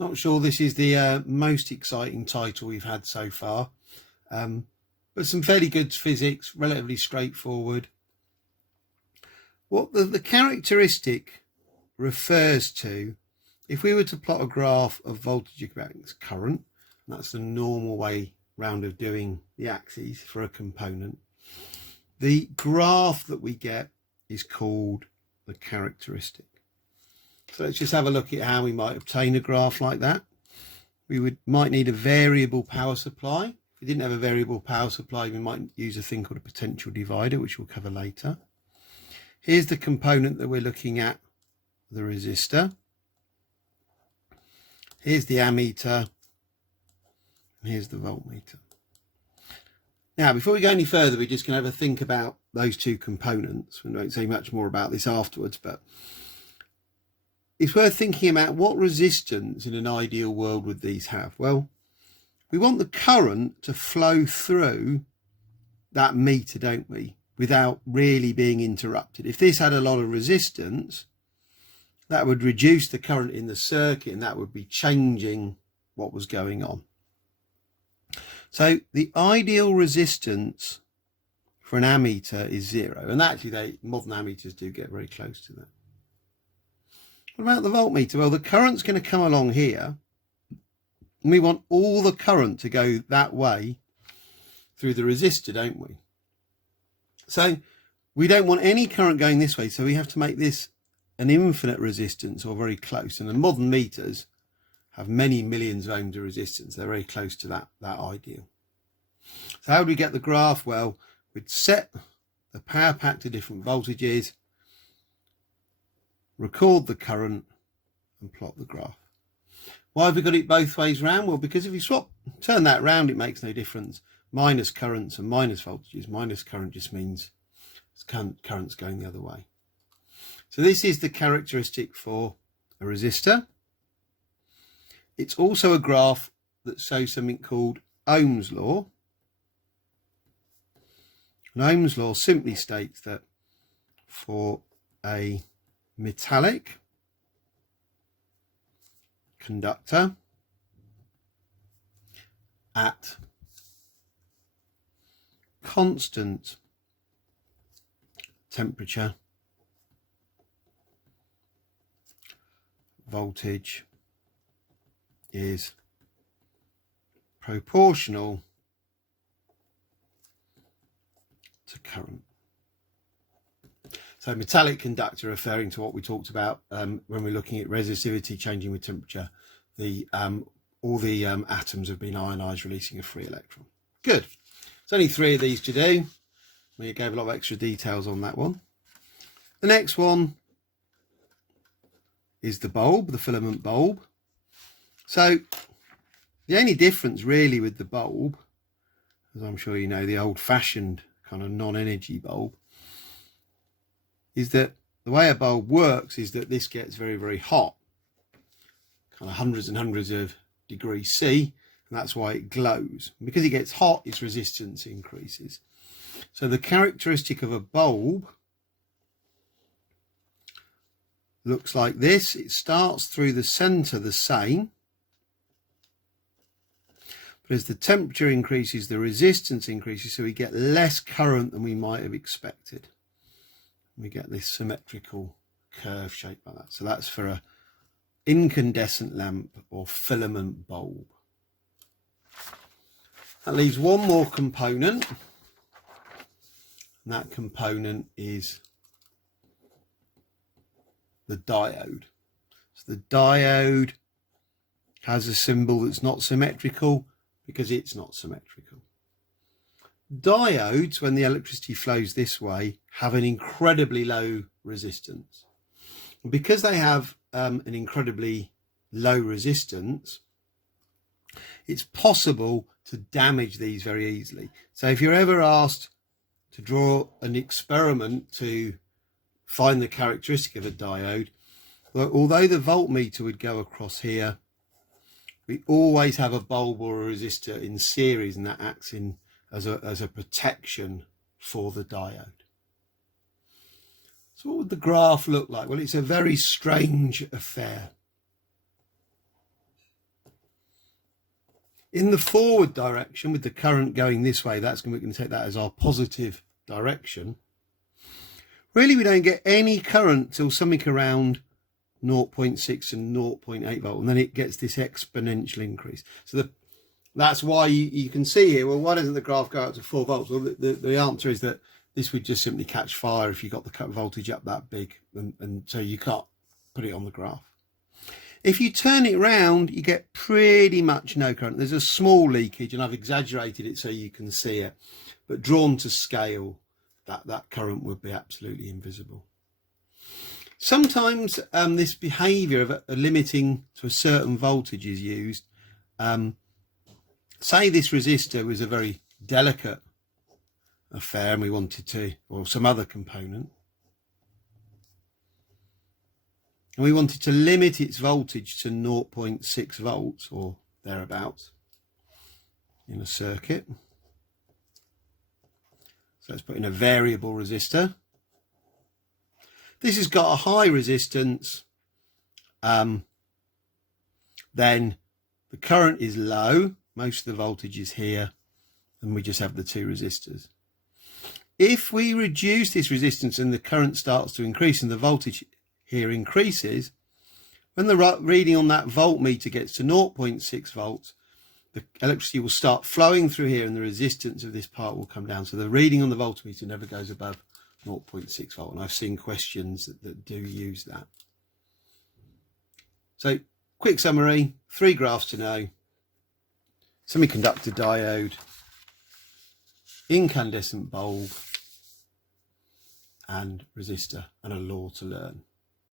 Not sure this is the most exciting title we've had so far, but some fairly good physics, relatively straightforward. What the characteristic refers to, if we were to plot a graph of voltage against current, and that's the normal way round of doing the axes for a component, the graph that we get is called the characteristic. So let's just have a look at how we might obtain a graph like that. We might need a variable power supply. If we didn't have a variable power supply, we might use a thing called a potential divider, which we'll cover later. Here's the component that we're looking at, the resistor. Here's the ammeter, and here's the voltmeter. Now, before we go any further, we're just going to have a think about those two components. We won't say much more about this afterwards, but it's worth thinking about what resistance in an ideal world would these have. Well, we want the current to flow through that meter, don't we, without really being interrupted. If this had a lot of resistance, that would reduce the current in the circuit, and that would be changing what was going on. So the ideal resistance for an ammeter is 0, and actually modern ammeters do get very close to that. What about the voltmeter? Well, the current's going to come along here, and we want all the current to go that way through the resistor, don't we? So we don't want any current going this way, so we have to make this an infinite resistance or very close. And the modern meters have many millions of ohms of resistance. They're very close to that ideal. So how do we get the graph? Well, we'd set the power pack to different voltages, record the current, and plot the graph. Why have we got it both ways round? Well, because if you turn that round, it makes no difference. Minus currents and minus voltages. Minus current just means current's going the other way. So this is the characteristic for a resistor. It's also a graph that shows something called Ohm's law. And Ohm's law simply states that for a metallic conductor at constant temperature, voltage is proportional to current. So metallic conductor, referring to what we talked about when we're looking at resistivity changing with temperature. All the atoms have been ionized, releasing a free electron. Good. There's only 3 of these to do. We gave a lot of extra details on that one. The next one is the bulb, the filament bulb. So the only difference really with the bulb, as I'm sure you know, the old-fashioned kind of non-energy bulb, is that the way a bulb works is that this gets very, very hot, kind of hundreds and hundreds of degrees C, and that's why it glows. And because it gets hot, its resistance increases. So the characteristic of a bulb looks like this. It starts through the center the same, but as the temperature increases, the resistance increases, so we get less current than we might have expected. We get this symmetrical curve shape like that. So that's for an incandescent lamp or filament bulb. That leaves one more component, and that component is the diode. So the diode has a symbol that's not symmetrical because it's not symmetrical. Diodes, when the electricity flows this way, have an incredibly low resistance. And because they have an incredibly low resistance, it's possible to damage these very easily. So if you're ever asked to draw an experiment to find the characteristic of a diode, well, although the voltmeter would go across here, we always have a bulb or a resistor in series, and that acts in as a protection for the diode. So what would the graph look like? Well, it's a very strange affair. In the forward direction, with the current going this way, we're going to take that as our positive direction. Really, we don't get any current till something around 0.6 and 0.8 volt, and then it gets this exponential increase. So that's why you can see here, well, why doesn't the graph go up to 4 volts? Well, the answer is that this would just simply catch fire if you got the cut voltage up that big, and so you can't put it on the graph. If you turn it round, you get pretty much no current. There's a small leakage, and I've exaggerated it so you can see it, but drawn to scale, that current would be absolutely invisible. Sometimes this behaviour of limiting to a certain voltage is used. Say this resistor was a very delicate affair and we wanted to, or some other component, and we wanted to limit its voltage to 0.6 volts or thereabouts in a circuit. So let's put in a variable resistor. This has got a high resistance, then the current is low, most of the voltage is here, and we just have the two resistors. If we reduce this resistance and the current starts to increase and the voltage here increases, when the reading on that voltmeter gets to 0.6 volts, the electricity will start flowing through here and the resistance of this part will come down. So the reading on the voltmeter never goes above 0.6 volt, and I've seen questions that do use that. So quick summary, 3 graphs to know: semiconductor diode, incandescent bulb, and resistor, and a law to learn.